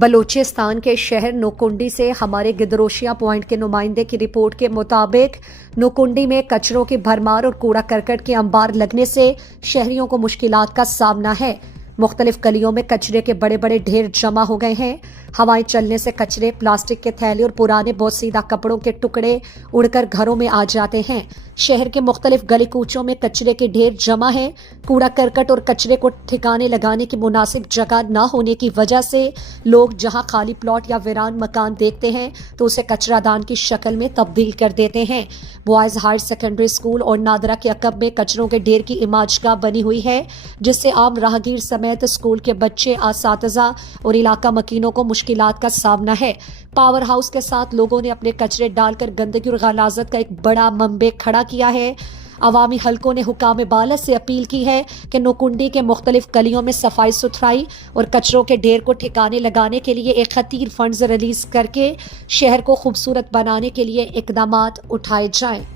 بلوچستان کے شہر نوکنڈی سے ہمارے گدروشیا پوائنٹ کے نمائندے کی رپورٹ کے مطابق نوکنڈی میں کچروں کی بھرمار اور کوڑا کرکٹ کے انبار لگنے سے شہریوں کو مشکلات کا سامنا ہے۔ مختلف گلیوں میں کچرے کے بڑے بڑے ڈھیر جمع ہو گئے ہیں۔ ہوائیں چلنے سے کچرے، پلاسٹک کے تھیلے اور پرانے بوسیدہ کپڑوں کے ٹکڑے اڑ کر گھروں میں آ جاتے ہیں۔ شہر کے مختلف گلی کوچوں میں کچرے کے ڈھیر جمع ہیں۔ کوڑا کرکٹ اور کچرے کو ٹھکانے لگانے کی مناسب جگہ نہ ہونے کی وجہ سے لوگ جہاں خالی پلاٹ یا ویران مکان دیکھتے ہیں تو اسے کچرا دان کی شکل میں تبدیل کر دیتے ہیں۔ بوائز ہائر سیکنڈری اسکول اور نادرہ کے عقب میں کچروں کے ڈھیر کی اماجگاہ بنی ہوئی ہے، جس سے عام راہگیر سمیت اسکول کے بچے، اساتذہ اور علاقہ مکینوں کو مشکلات کا سامنا ہے۔ پاور ہاؤس کے ساتھ لوگوں نے اپنے کچرے ڈال کر گندگی اور غلاظت کا ایک بڑا منبع کھڑا کیا ہے۔ عوامی حلقوں نے حکام بالا سے اپیل کی ہے کہ نوکنڈی کے مختلف گلیوں میں صفائی ستھرائی اور کچروں کے ڈھیر کو ٹھکانے لگانے کے لیے ایک خطیر فنڈز ریلیز کر کے شہر کو خوبصورت بنانے کے لیے اقدامات اٹھائے جائیں۔